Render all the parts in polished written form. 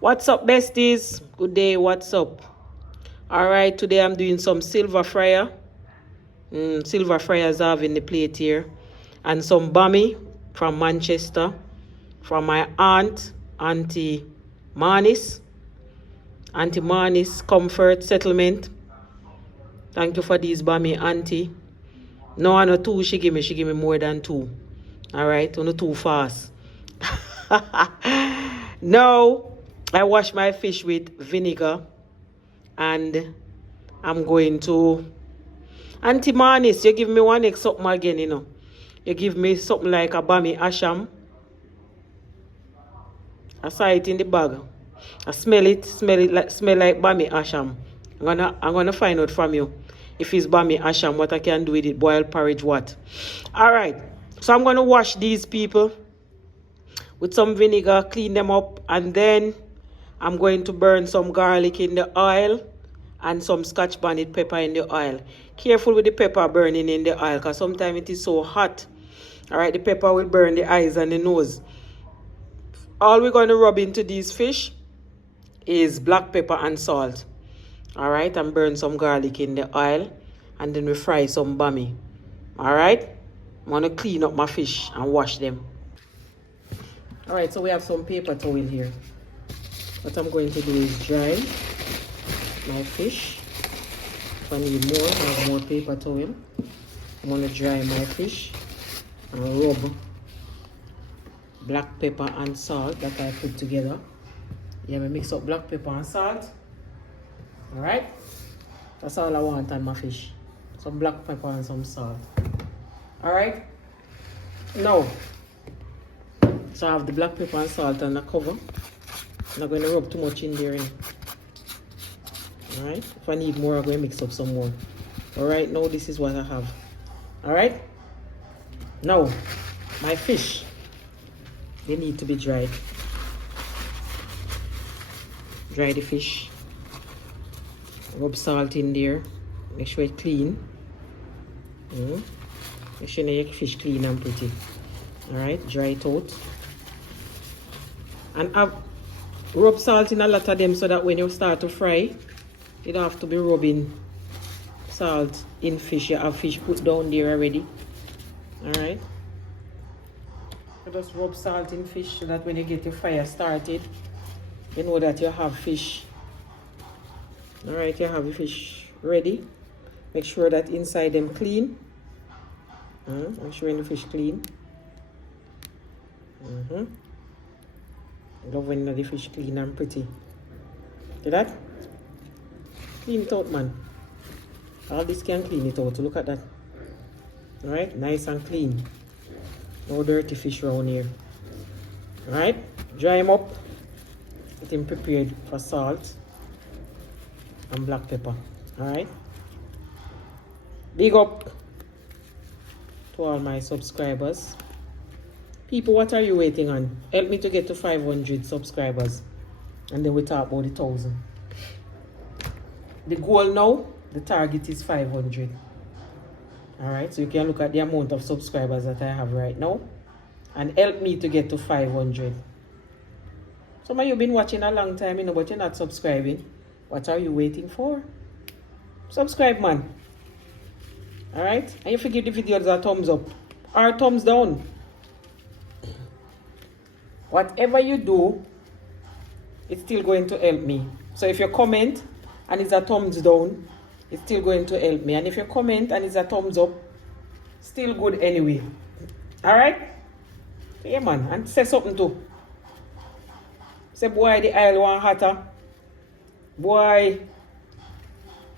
What's up, besties? Good day, what's up? Alright, today I'm doing some silver fryer. Silver fryers I have in the plate here. And some Bammy from Manchester. From my aunt, Auntie Marnis. Auntie Marnis Comfort Settlement. Thank you for these Bammy, Auntie. No, I know two she give me more than two. Alright, no too fast. Now, I wash my fish with vinegar. And I'm going to... Auntie Marnis, you give me one egg something again, you know. You give me something like a Bammy asham. I saw it in the bag. I smell like Bammy asham. I'm gonna find out from you if it's Bammy asham, what I can do with it, boiled porridge, what. Alright. So I'm gonna wash these people with some vinegar, clean them up, and then I'm going to burn some garlic in the oil and some scotch bonnet pepper in the oil. Careful with the pepper burning in the oil because sometimes it is so hot. Alright, the pepper will burn the eyes and the nose. All we're going to rub into these fish is black pepper and salt. Alright, and burn some garlic in the oil. And then we fry some Bammy. Alright, I'm going to clean up my fish and wash them. Alright, so we have some paper towel here. What I'm going to do is dry my fish. If I need more, I have more paper towel. I'm going to dry my fish and rub black pepper and salt that I put together. Yeah, I mix up black pepper and salt. Alright? That's all I want on my fish. Some black pepper and some salt. Alright? Now, so I have the black pepper and salt on the cover. I'm not going to rub too much in there. Alright? If I need more, I'm going to mix up some more. Alright, now this is what I have. Alright? Now, my fish, they need to be dried. Dry the fish. Rub salt in there. Make sure it's clean. Make sure your fish clean and pretty. Alright, dry it out. And I've rubbed salt in a lot of them so that when you start to fry, you don't have to be rubbing salt in fish. You have fish put down there already. Alright. You just rub salt in fish so that when you get your fire started, you know that you have fish. Alright, you have your fish ready. Make sure that inside them clean. Make sure the fish clean. Love when the fish clean and pretty. See that? Clean it out, man. All this can clean it out. Look at that. Alright, nice and clean. No dirty fish around here. Alright, dry him up. Get him prepared for salt and black pepper. Alright. Big up to all my subscribers. People, what are you waiting on? Help me to get to 500 subscribers. And then we talk about the 1,000. The goal now, the target is 500. Alright, so you can look at the amount of subscribers that I have right now. And help me to get to 500. Some of you been watching a long time, you know, but you're not subscribing. What are you waiting for? Subscribe, man. Alright? And you forgive the videos a thumbs up or thumbs down. Whatever you do, it's still going to help me. So if you comment and it's a thumbs down, it's still going to help me. And if you comment and it's a thumbs up, still good anyway. Alright? Yeah, man. And say something too. Say, boy, the oil want hotter. Boy,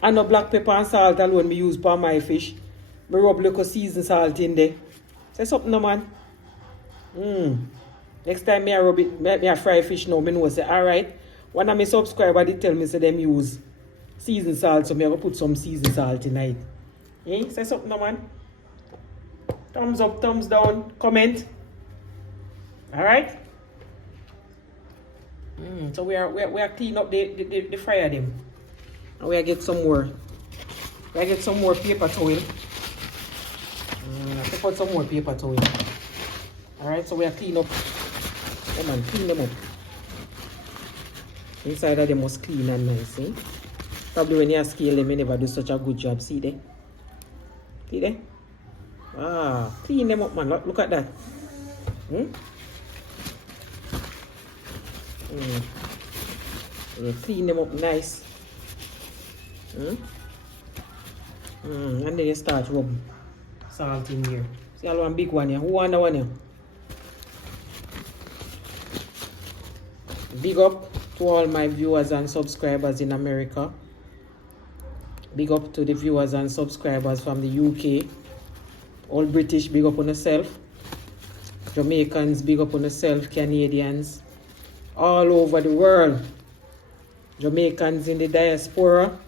I know black pepper and salt alone me use for my fish. Me rub little seasoned salt in there. Say something, no, man. Next time me I rub it, me I fry fish now, me know say, alright. One of my subscribers, they tell me say them use seasoned salt, so me I go put some seasoned salt in it. Eh? Say something, no, man. Thumbs up, thumbs down, comment. Alright? So we are clean up the fryer them. And we are get some more. We are get some more paper towel. I put some more paper towel. Alright, so we are clean up. Come on, clean them up. Inside of them must clean and nice, see? Probably when you scale them, you never do such a good job. See there? See there? Ah, clean them up, man. Look at that. Clean them up nice. And then you start rub salt in here. See all one big one here. Who want that one here? Big up to all my viewers and subscribers in America. Big up to the viewers and subscribers from the UK. All British, big up on yourself. Jamaicans, big up on yourself. Canadians, all over the world. Jamaicans in the diaspora,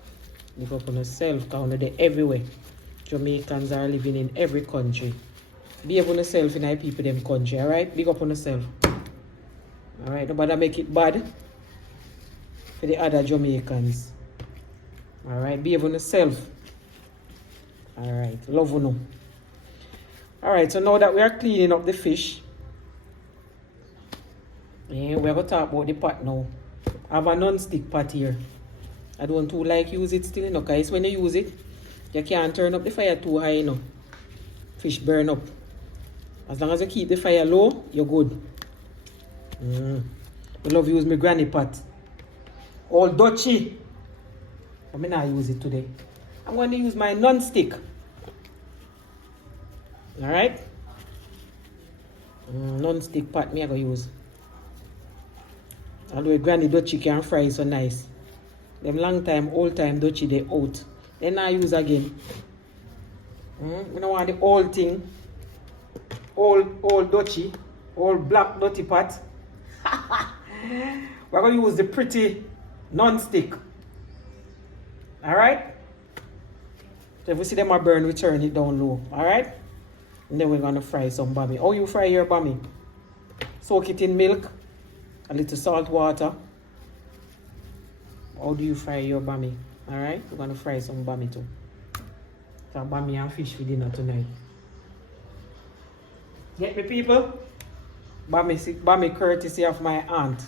big up on yourself. Because they're everywhere. Jamaicans are living in every country. Behave on yourself in our people them country, alright? Big up on yourself. Alright, nobody make it bad for the other Jamaicans. Alright, behave on yourself. Alright, love you know. Alright, so now that we are cleaning up the fish, we're going to talk about the pot now. I have a non-stick pot here. I don't too like use it still, you know, because when you use it, you can't turn up the fire too high, you know. Fish burn up. As long as you keep the fire low, you're good. I love use my granny pot. All dutchy. But I'm not use it today. I'm going to use my non-stick. Alright? Non-stick pot me I going to use. Although granny dutchy can fry so nice. Them long time, old time dutchy they out. Then I use again. We don't want the old thing. Old dutchy. Old black dirty pot. We're going to use the pretty non-stick. Alright? So if we see them a burn, we turn it down low. Alright? And then we're going to fry some bammy. How you fry your bammy? Soak it in milk. A little salt water. How do you fry your bammy? Alright? We're going to fry some bammy too. So bammy and fish for dinner tonight. Get me, people? Bammy courtesy of my aunt.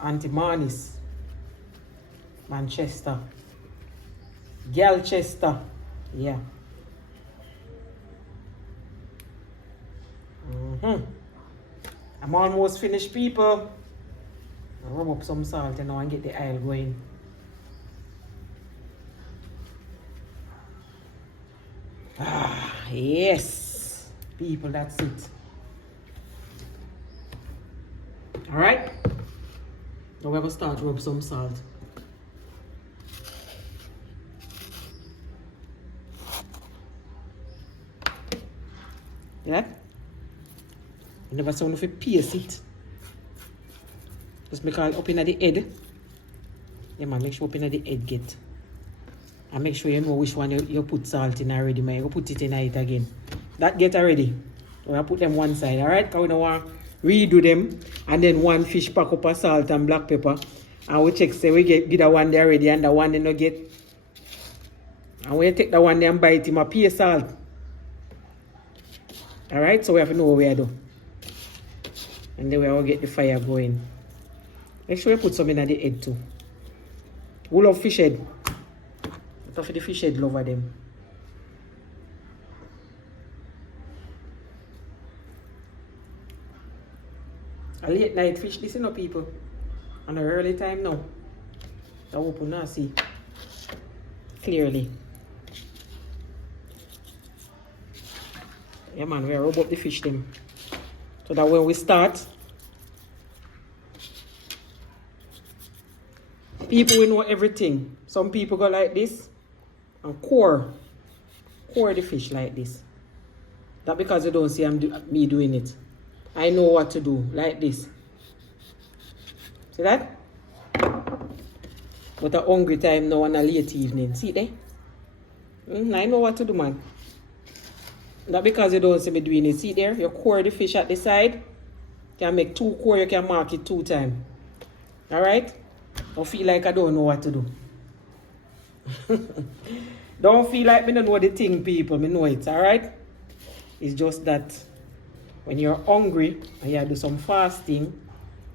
Auntie Marnis. Manchester. Galchester. Yeah. I'm almost finished, people. I'll rub up some salt now and get the oil going. Ah, yes. People, that's it. Alright? Now we're going to start to rub some salt. Yeah? You never sound if you pierce it. Just make it up in the head. Yeah, man, make sure up in the head get. And make sure you know which one you put salt in already, man. You put it in it again. That get already. We'll put them one side, alright? Because we don't want to redo them. And then one fish pack up of salt and black pepper. And we check, say we get the one there already and the one they no get. And we take the one there and bite him a pea salt. Alright, so we have to know what we do. And then we will get the fire going. Make sure you put some in the head too. Who love fish head? For the fish head lover them. A late night fish, listen up, people. And an early time now. I hope you not see clearly. Yeah, man, we rub up the fish them. So that when we start, people will know everything. Some people go like this and core the fish like this. That because you don't see me doing it. I know what to do, like this. See that? But a hungry time now and a late evening. See there? I know what to do, man. Not because you don't see me doing it. See there? You core the fish at the side. You can make 2 core, you can mark it 2 times. Alright? Don't feel like I don't know what to do. Don't feel like me don't know the thing, people. Me know it, alright? It's just that when you're hungry and you do some fasting,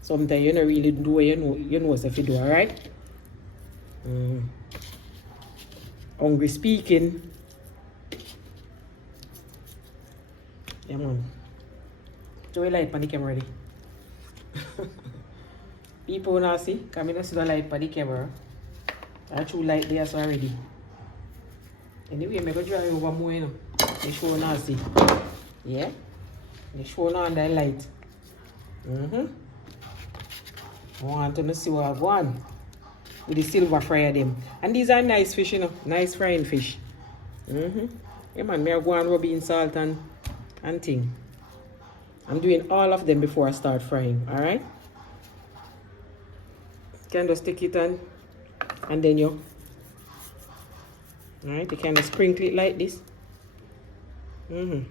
Sometimes you don't really do what you know if you do, alright? Hungry speaking. Yeah, man. Do we light on the camera already? People now see, come in see the light on the camera. I true light there so already. Anyway, I'm going to draw over more, you know. They show now see. Yeah? They show now on the light. I want to see what I want with the silver fryer them. And these are nice fish, you know. Nice frying fish. Yeah, man, I go and rub in salt and thing. I'm doing all of them before I start frying, alright? Can just stick it on and then you, alright, you can just sprinkle it like this. And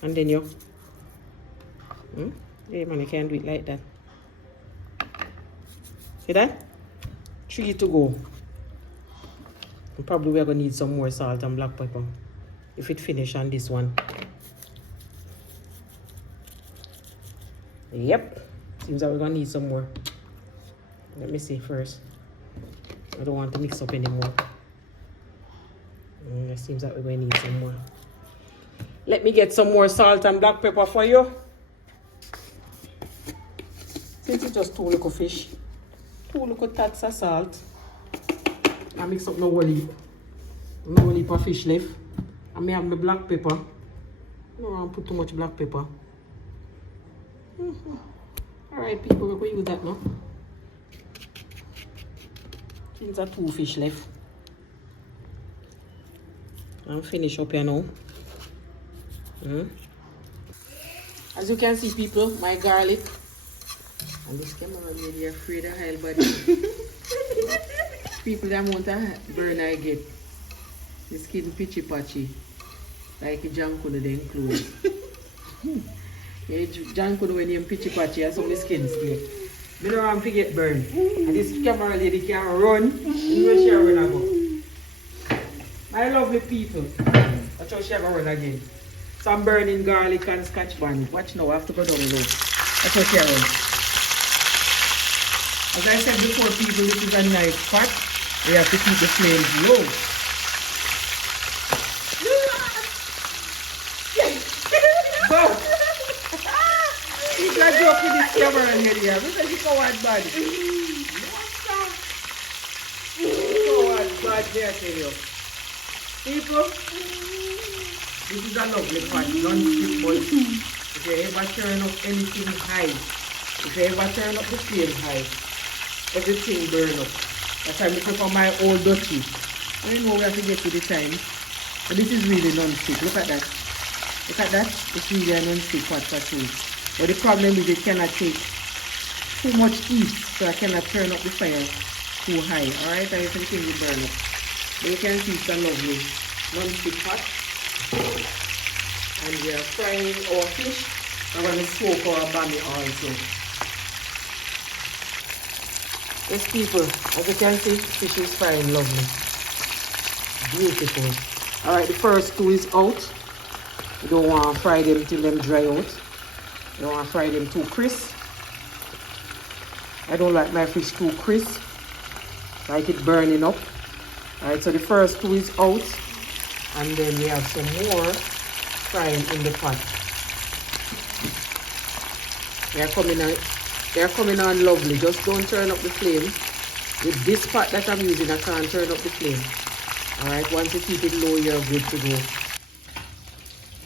then you, yeah, man, you can do it like that. See that? 3 to go. And probably we're going to need some more salt and black pepper if it finish on this one. Yep. Seems like we're going to need some more. Let me see first. I don't want to mix up anymore. It seems like we're going to need some more. Let me get some more salt and black pepper for you. Since it's just 2 little fish. 2 little tats of salt. I mix up no whole heap. No whole heap of fish left. I may have my black pepper. No, I don't put too much black pepper. Alright, people, we're going to use that now. Since there are 2 fish left. I'm finish up here now. As you can see, people, my garlic. And this camera made you afraid of hell, buddy. People, the amount of burn I get. The skin pitchy patchy. Like a junk could they include. Yeah, junk could when you pitchy patchy and some of the skins there. I don't want to get burned. And this camera lady can run. You know she run about. My lovely people. That's how she can run again. Some burning garlic and scotch bonnet. Watch now, I have to go down low. That's how she run. As I said before, people, this is a nice pot. We have to keep the flames low. Go! You can joke with this camera in here. Look at you coward bad. Coward bad there, I tell you. People, this is a lovely pot. Don't skip boys. If you ever turn up anything high, if you ever turn up the flame high, everything burn up. That's why I put on my old dutchie. I don't know where to get to the time. But this is really non-stick. Look at that. Look at that. It's really a non-stick pot for sure. But the problem is it cannot take too much heat, so I cannot turn up the fire too high. Alright, I think it will burn up. But you can see it's a lovely non-stick pot. And we are frying our fish. I'm going to soak our bammy also. Yes, people, as you can see, fish is frying lovely. Beautiful. Alright, the first 2 is out. You don't want to fry them till them dry out. You don't want to fry them too crisp. I don't like my fish too crisp. Like it burning up. Alright, so the first 2 is out. And then we have some more frying in the pot. They are coming on lovely. Just don't turn up the flame. With this pot that I'm using, I can't turn up the flame. Alright, once you keep it low, you're good to go.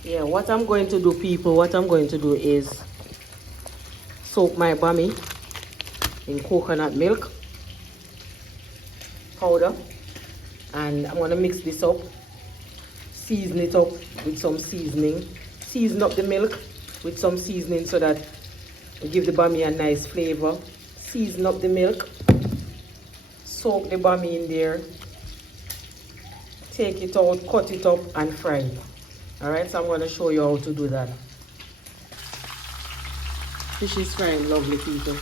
Yeah, what I'm going to do, people, what I'm going to do is soak my bammy in coconut milk powder. And I'm going to mix this up. Season it up with some seasoning. Season up the milk with some seasoning so that it give the bammy a nice flavor. Season up the milk. Soak the bammy in there. Take it out, cut it up and fry it. Alright, so I'm going to show you how to do that. Fish is frying lovely, people.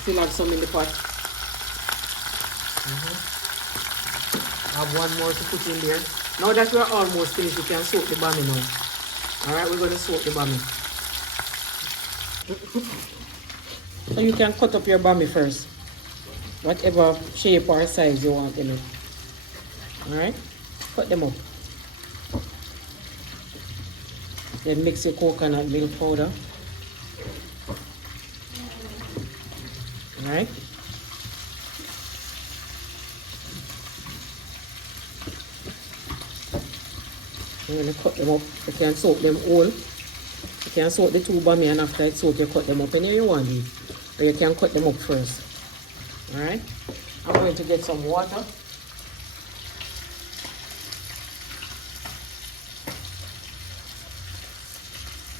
Still have some in the pot. I have one more to put in there. Now that we're almost finished, we can soak the bammy now. Alright, we're going to soak the bammy. So you can cut up your bammy first. Whatever shape or size you want them in. Alright? Cut them up. Then mix your coconut milk powder. Alright? I'm going to cut them up. You can soak them all. You can soak the two bammy and after it soak you cut them up anywhere you want it. But you can cut them up first. Alright? I'm going to get some water.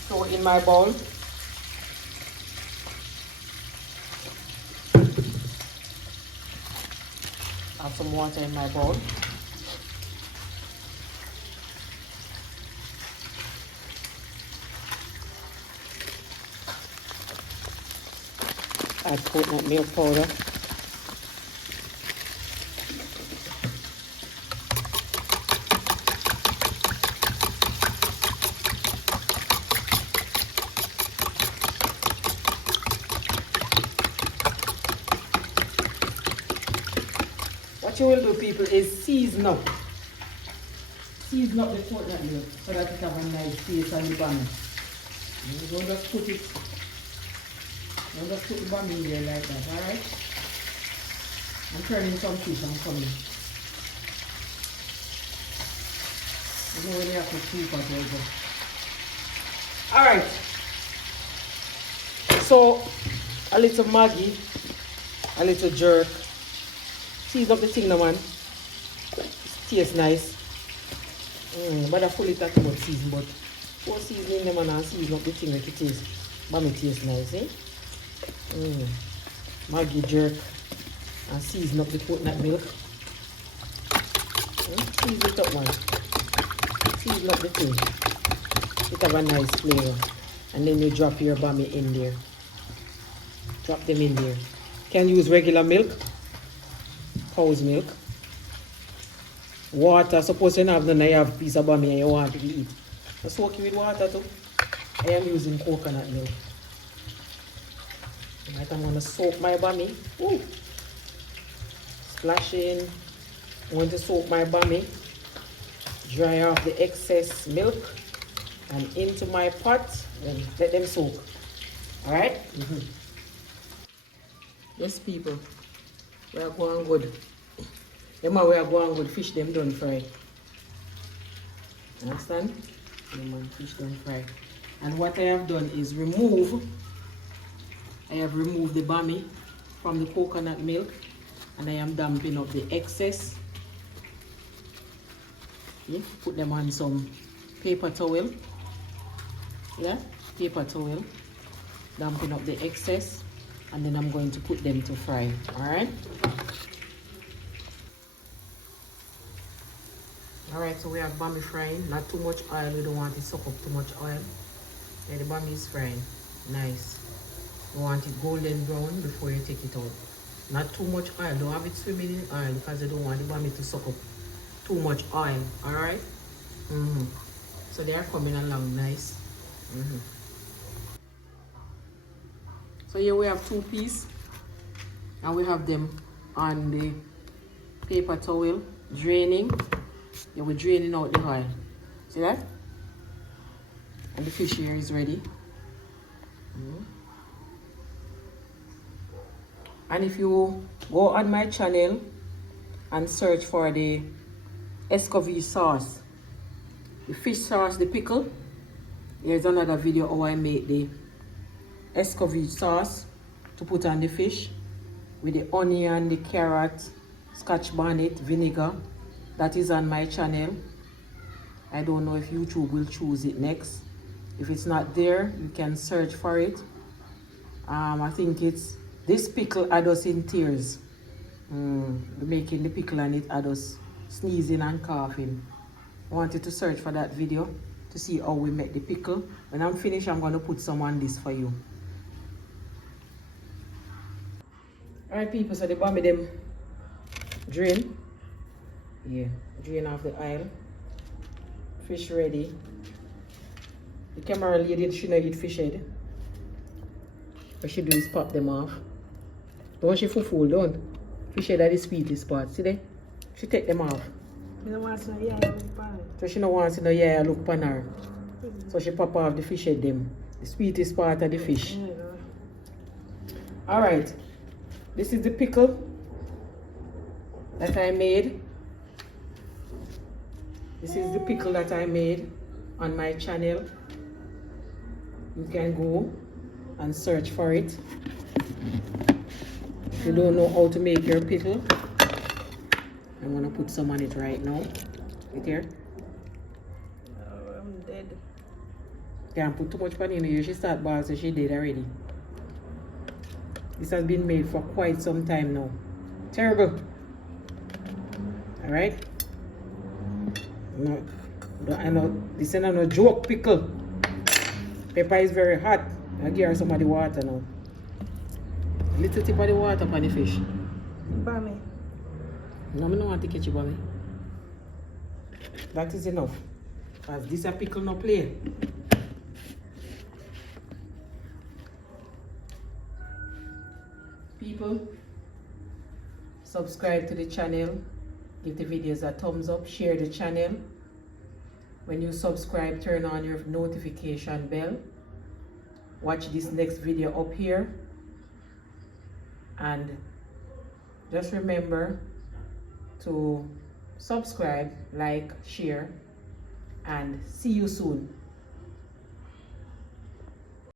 So in my bowl, I have some water in my bowl. Add coconut milk powder. What you will do, people, is season up. Season up the coconut milk so that it have a nice taste on the bun. You don't just put it. Don't just put the bun in there like that, alright? I'm turning some fish, I'm coming. You know when you have to keep it over. Alright. So, a little Maggi, a little jerk. Season up the thing now, man. It tastes nice. But I full it at about season, but for seasoning them and season up the thing like it is. But it tastes nice, eh? Maggi jerk and season up the coconut milk. Season it up, man. Season up the thing. It have a nice flavor. And then you drop your bammy in there. Drop them in there. Can use regular milk, cow's milk, water. Suppose you have none, you have a piece of bammy and you want to eat. I soak it with water too. I am using coconut milk. Right, I'm going to soak my bammy. Ooh. Splash in. I'm going to soak my bammy. Dry off the excess milk. And into my pot. And let them soak. Alright? Yes, people. We are going good. Them we are going good. Fish them done fry. Understand? Fish done fry. And what I have done is I have removed the bammy from the coconut milk and I am damping up the excess. Yeah, put them on some paper towel. Yeah, paper towel. Damping up the excess and then I'm going to put them to fry. Alright? Alright, so we have bammy frying. Not too much oil. We don't want it to soak up too much oil. Yeah, the bammy is frying. Nice. You want it golden brown before you take it out. Not too much oil. Don't have it swimming in oil because you don't want the bammy to suck up too much oil. Alright? So they are coming along nice. So here we have 2 pieces. And we have them on the paper towel draining. Yeah, we're draining out the oil. See that? And the fish here is ready. And if you go on my channel and search for the escovitch sauce, the fish sauce, the pickle, here's another video how I make the escovitch sauce to put on the fish with the onion, the carrot, scotch bonnet, vinegar. That is on my channel. I don't know if YouTube will choose it next. If it's not there, you can search for it. I think it's this pickle had us in tears. Making the pickle and it had us sneezing and coughing. I wanted to search for that video to see how we make the pickle. When I'm finished, I'm going to put some on this for you. Alright people, so the bammy them drain. Yeah, drain off the oil. Fish ready. The camera lady shouldn't eat fish head. What she do is pop them off. Don't she full, don't. Fish head are the sweetest part. See there? She take them off. You don't want to know, yeah, look pan. So she don't want to know, yeah, look pan her. So she pop off the fish head them. The sweetest part of the fish. Alright. This is the pickle that I made. This is the pickle that I made on my channel. You can go and search for it. If you don't know how to make your pickle, I'm gonna put some on it right now. Right here. Oh, I'm dead. Can't put too much pan in here. She start ball, so she dead already. This has been made for quite some time now. Terrible. Alright? No, I know this is not no joke pickle. Pepper is very hot. I give her some of the water now. Little tip of the water on the fish. Bammy. No, I don't want to catch you, Bammy. That is enough. Because this a pickle no play. People, subscribe to the channel. Give the videos a thumbs up. Share the channel. When you subscribe, turn on your notification bell. Watch this next video up here. And just remember to subscribe, like, share, and see you soon.